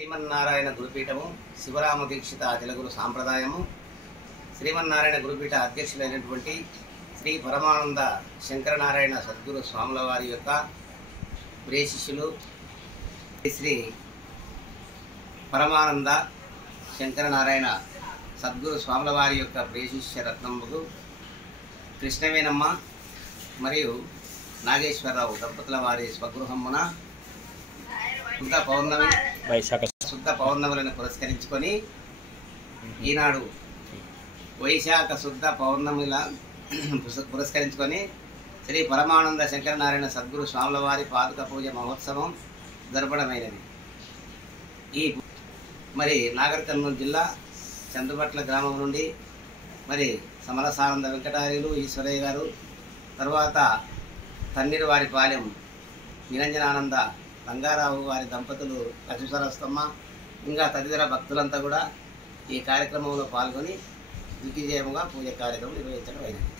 శ్రీమన్నారాయణ గురుపీఠము శివరామ దీక్షిత తెలుగురు సాంప్రదాయము శ్రీమన్నారాయణ గురుపీఠ అధ్యక్షులైనటువంటి శ్రీ పరమానంద శంకరనారాయణ సద్గురు స్వాముల వారి యొక్క ప్రియ శిష్యులు శ్రీ పరమానంద శంకరనారాయణ సద్గురు స్వాముల వారి యొక్క ప్రియ శిష్య రత్నముకు కృష్ణవేనమ్మ మరియు నాగేశ్వరరావు దంపతుల వారి స్వగృహమున శుద్ధ పౌర్ణములను పురస్కరించుకొని ఈనాడు వైశాఖ శుద్ధ పౌర్ణమిల పురస్కరించుకొని శ్రీ పరమానంద శంకరనారాయణ సద్గురు స్వాముల వారి పాదుక పూజ మహోత్సవం జరపడమైనది. ఈ మరి నాగర్ కర్నూలు జిల్లా చందుపట్ల గ్రామం నుండి మరి సమరసానంద వెంకటార్యులు ఈశ్వరయ్య గారు, తర్వాత తన్నీరు వారి పాలెం నిరంజనానంద రంగారావు వారి దంపతులు లక్ష్మీసరస్తమ్మ ఇంకా తదితర భక్తులంతా కూడా ఈ కార్యక్రమంలో పాల్గొని దిగ్విజయముగా పూజ కార్యక్రమం నిర్వహించడం అయినది.